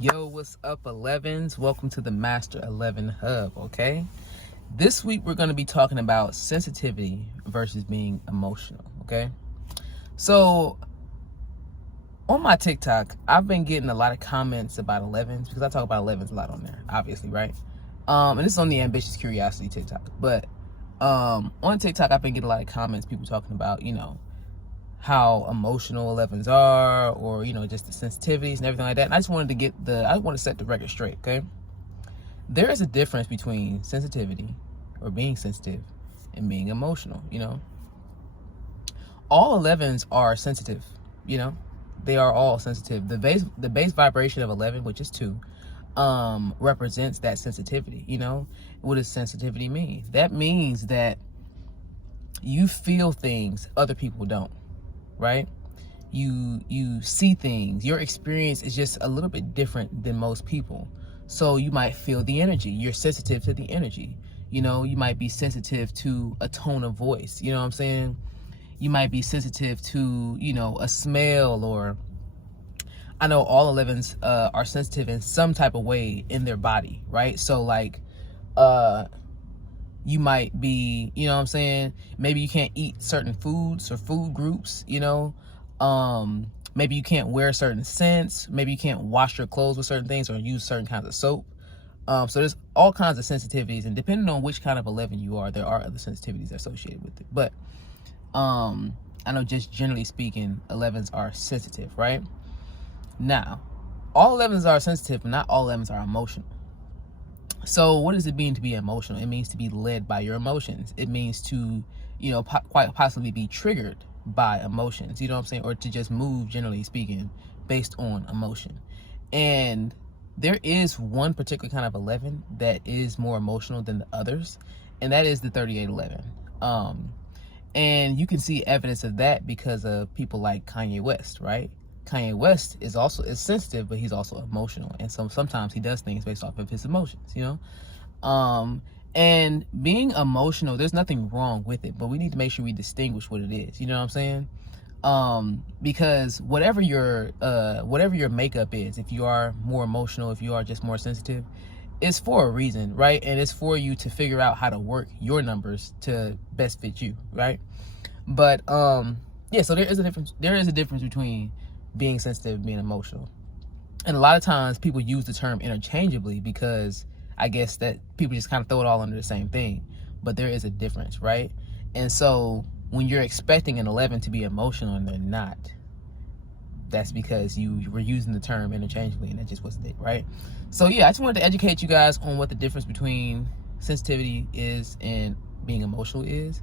Yo, what's up, 11s? Welcome to the Master 11 Hub, okay? This week we're going to be talking about sensitivity versus being emotional, okay? So, on my TikTok, I've been getting a lot of comments about 11s because I talk about 11s a lot on there, obviously, right? And this is on the Ambitious Curiosity TikTok. But on TikTok, I've been getting a lot of comments, people talking about, how emotional 11s are, or just the sensitivities and everything like that. And I just wanted to set the record straight, okay? There is a difference between sensitivity or being sensitive and being emotional. All 11s are sensitive. They are all sensitive. The base vibration of 11, which is 2, represents that sensitivity. What does sensitivity mean? That means that you feel things other people don't, right? You see things. Your experience is just a little bit different than most people. So you might feel the energy. You're sensitive to the energy. You might be sensitive to a tone of voice. You know what I'm saying? You might be sensitive to, a smell, or I know all 11s are sensitive in some type of way in their body, right? So like, you might be, maybe you can't eat certain foods or food groups, maybe you can't wear certain scents, maybe you can't wash your clothes with certain things or use certain kinds of soap. So there's all kinds of sensitivities, and depending on which kind of 11 you are, there are other sensitivities associated with it. But I know, just generally speaking, 11s are sensitive, right? Now, all 11s are sensitive, but not all 11s are emotional. So what does it mean to be emotional? It means to be led by your emotions. It means to, quite possibly be triggered by emotions, you know what I'm saying? Or to just move, generally speaking, based on emotion. And there is one particular kind of 11 that is more emotional than the others, and that is the 3811. And you can see evidence of that because of people like Kanye West, right? Kanye West is sensitive, but he's also emotional, and sometimes he does things based off of his emotions, and being emotional, there's nothing wrong with it, but we need to make sure we distinguish what it is. You know what I'm saying? Because whatever your makeup is, if you are more emotional, if you are just more sensitive, it's for a reason, right? And it's for you to figure out how to work your numbers to best fit you, right? But yeah, so there is a difference between being sensitive and being emotional. And a lot of times people use the term interchangeably because I guess that people just kind of throw it all under the same thing. But there is a difference, right? And so when you're expecting an 11 to be emotional and they're not, that's because you were using the term interchangeably, and that just wasn't it, right? So yeah, I just wanted to educate you guys on what the difference between sensitivity is and being emotional is.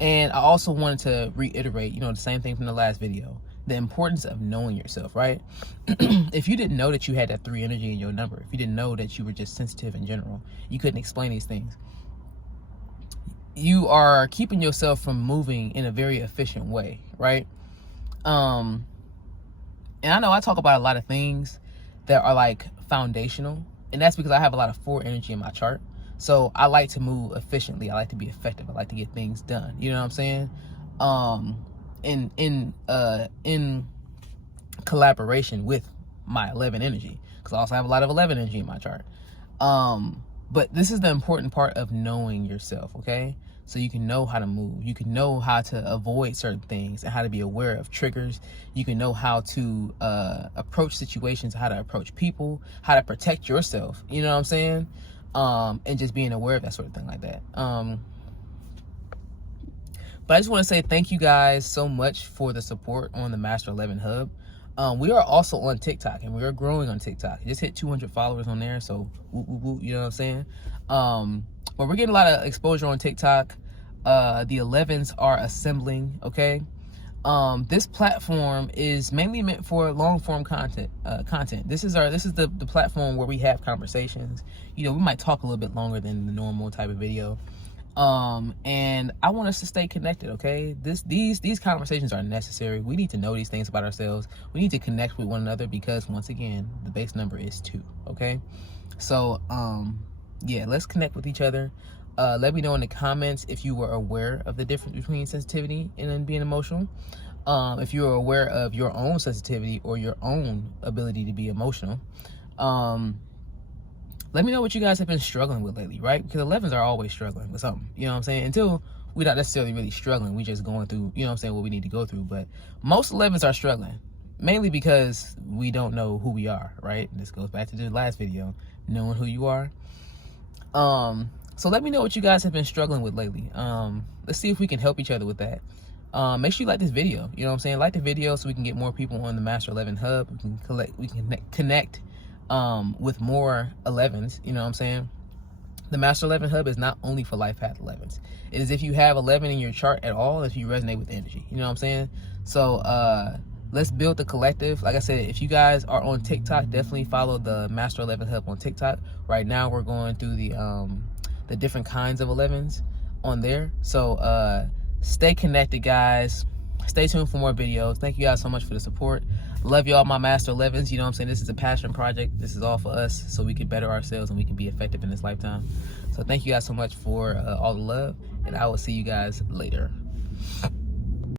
And I also wanted to reiterate, the same thing from the last video, the importance of knowing yourself, right? If you didn't know that you had that 3 energy in your number, if you didn't know that you were just sensitive in general, you couldn't explain these things, you are keeping yourself from moving in a very efficient way, right? And I know I talk about a lot of things that are like foundational, and that's because I have a lot of 4 energy in my chart. So I like to move efficiently. I like to be effective. I like to get things done. You know what I'm saying? In collaboration with my 11 energy, because I also have a lot of 11 energy in my chart. But this is the important part of knowing yourself, okay? So you can know how to move. You can know how to avoid certain things and how to be aware of triggers. You can know how to approach situations, how to approach people, how to protect yourself. You know what I'm saying? And just being aware of that sort of thing like that. But I just want to say thank you guys so much for the support on the Master 11 Hub. We are also on TikTok, and we are growing on TikTok. Just hit 200 followers on there, so woo, woo, woo, you know what I'm saying? But we're getting a lot of exposure on TikTok. The 11s are assembling, okay? This platform is mainly meant for long form content. This is the platform where we have conversations. We might talk a little bit longer than the normal type of video. And I want us to stay connected, okay? These conversations are necessary. We need to know these things about ourselves. We need to connect with one another because, once again, the base number is 2, okay? So yeah, let's connect with each other. Let me know in the comments if you were aware of the difference between sensitivity and then being emotional. If you're aware of your own sensitivity or your own ability to be emotional. Let me know what you guys have been struggling with lately, right? Because 11s are always struggling with something, you know what I'm saying? Until we're not necessarily really struggling, we just going through, you know what I'm saying, what we need to go through. But most 11s are struggling, mainly because we don't know who we are, right? This goes back to the last video, knowing who you are. So let me know what you guys have been struggling with lately. Let's see if we can help each other with that. Make sure you like this video, you know what I'm saying? Like the video so we can get more people on the Master 11 Hub. We can connect with more 11s, you know what I'm saying? The Master 11 Hub is not only for Life Path 11s. It is if you have 11 in your chart at all, if you resonate with energy, you know what I'm saying? So let's build the collective. Like I said, if you guys are on TikTok, definitely follow the Master 11 Hub on TikTok. Right now we're going through the different kinds of 11s on there. So stay connected, guys. Stay tuned for more videos. Thank you guys so much for the support. Love y'all, my Master 11s. You know what I'm saying? This is a passion project. This is all for us so we can better ourselves and we can be effective in this lifetime. So thank you guys so much for all the love, and I will see you guys later.